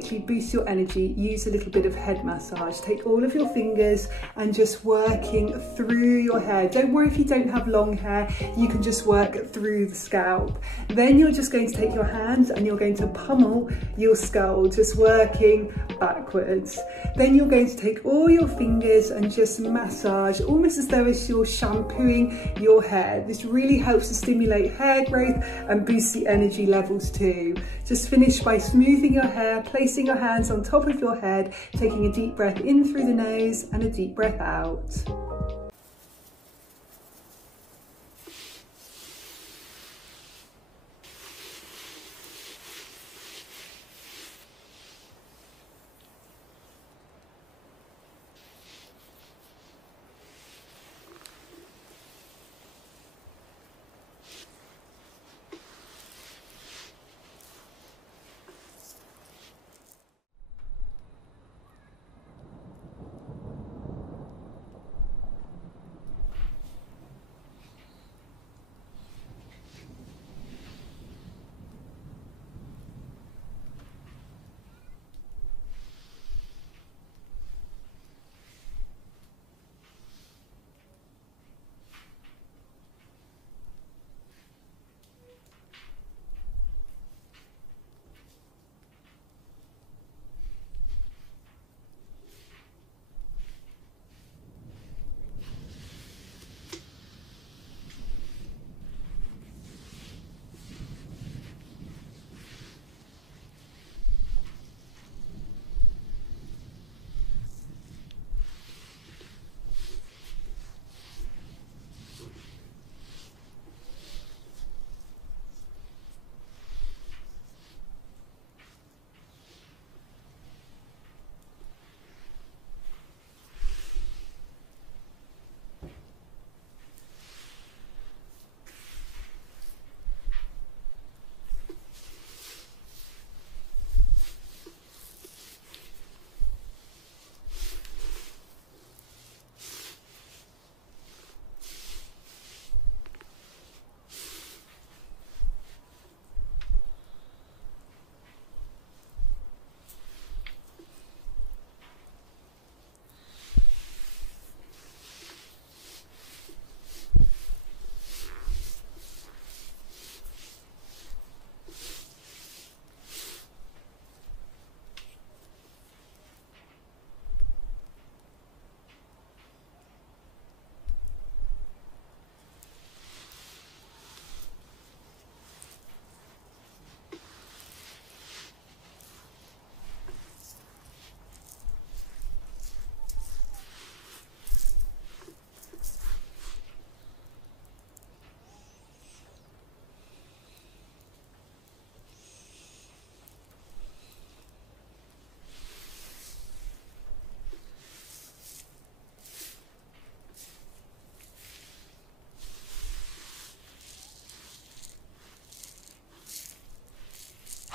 literally boost your energy, use a little bit of head massage. Take all of your fingers and just working through your hair. Don't worry if you don't have long hair, you can just work through the scalp. Then you're just going to take your hands and you're going to pummel your skull, just working backwards. Then you're going to take all your fingers and just massage, almost as though as you're shampooing your hair. This really helps to stimulate hair growth and boost the energy levels too. Just finish by smoothing your hair, placing your hands on top of your head, taking a deep breath in through the nose and a deep breath out.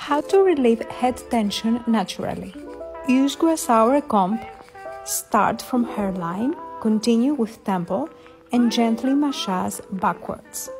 How to relieve head tension naturally. Use grass hour comb, start from hairline, continue with temple, and gently massage backwards.